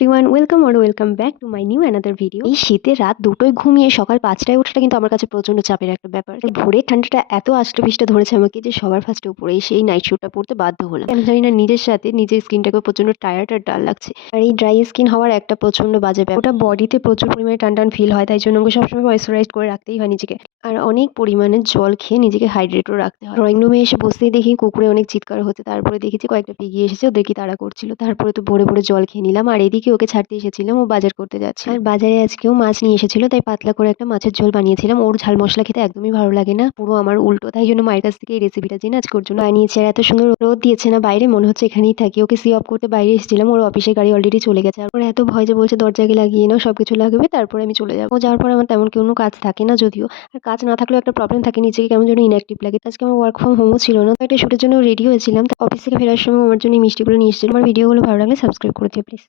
Everyone, welcome back to my new another video. এই শীতে রাত 2টোয় ঘুমিয়ে সকাল 5টায় ওঠাটা কিন্তু আমার কাছে প্রচন্ড চাপের একটা ব্যাপার। ভোরের ঠান্ডাটা এত আষ্টেপৃষ্টে ধরেছে আমাকে যে সবার ফার্স্টে উপরে এসে এই নাইট স্যুটটা পরতে বাধ্য হলাম। কেন জানি না, নিজের সাথে নিজের স্কিনটাকে প্রচন্ড টায়ার্ড আর ডাল লাগছে। আর এই ড্রাই স্কিন হওয়ার একটা প্রচন্ড বাজে ব্যাপার, ওটা বডিতে প্রচুর পরিমাণে টান ফিল হয়, তাই জন্য আমাকে সবসময় ময়েশ্চারাইজ করে রাখতেই হয় নিজেকে। আর অনেক পরিমাণে জল খেয়ে নিজেকে হাইড্রেটও রাখতে হয়। ড্রয়িং রুমে এসে বসতেই দেখি কুকুরে অনেক চিৎকার হচ্ছে, তারপরে দেখেছি কয়েকটা পিগি এসেছে, ওদেরকে তাড়া করছিল। তারপরে তো ভোরে ভোরে জল খেয়ে নিলাম। আর এদিকে ওকে ছাড়তে এসেছিলাম, ও বাজার করতে যাচ্ছে। আর বাজারে আজকেও মাছ নিয়ে এসেছিল, তাই পাতলা করে একটা মাছের ঝোল বানিয়েছিলাম। ওর ঝাল মশলা খেতে একদমই ভালো লাগে না, পুরো আমার উল্টো। তাই জন্য মায়ের কাছ থেকে এই রেসিপিটা জেনে আজকে ওর জন্য বানিয়েছি। আর এত সুন্দর রোদ দিয়েছে না বাইরে, মনে হচ্ছে এখানেই থাকি। ওকে সি অফ করতে বাইরে এসেছিলাম, ওর অফিসের গাড়ি অলরেডি চলে গেছে। আর ওর এত ভয় যে বলছে দরজাকে লাগিয়ে নাও, সবকিছু লাগবে, তারপরে আমি চলে যাবো। ও যাওয়ার পর আমার তেমন কোনো কাজ থাকে না যদিও। আর কাজ না থাকলেও একটা প্রবলেম থাকে, নিজেকে কেমন যেন ইনঅ্যাক্টিভ লাগে। আজকে আমার ওয়ার্ক ফ্রম হোমও ছিল না, তো একটা শুটের জন্য রেডি হয়েছিলাম। অফিস থেকে ফেরার সময় আমার জন্য এই মিষ্টিগুলো নিয়ে এসেছিল। আমার ভিডিওগুলো ভালো লাগলে সাবস্ক্রাইব করে দিও প্লিজ।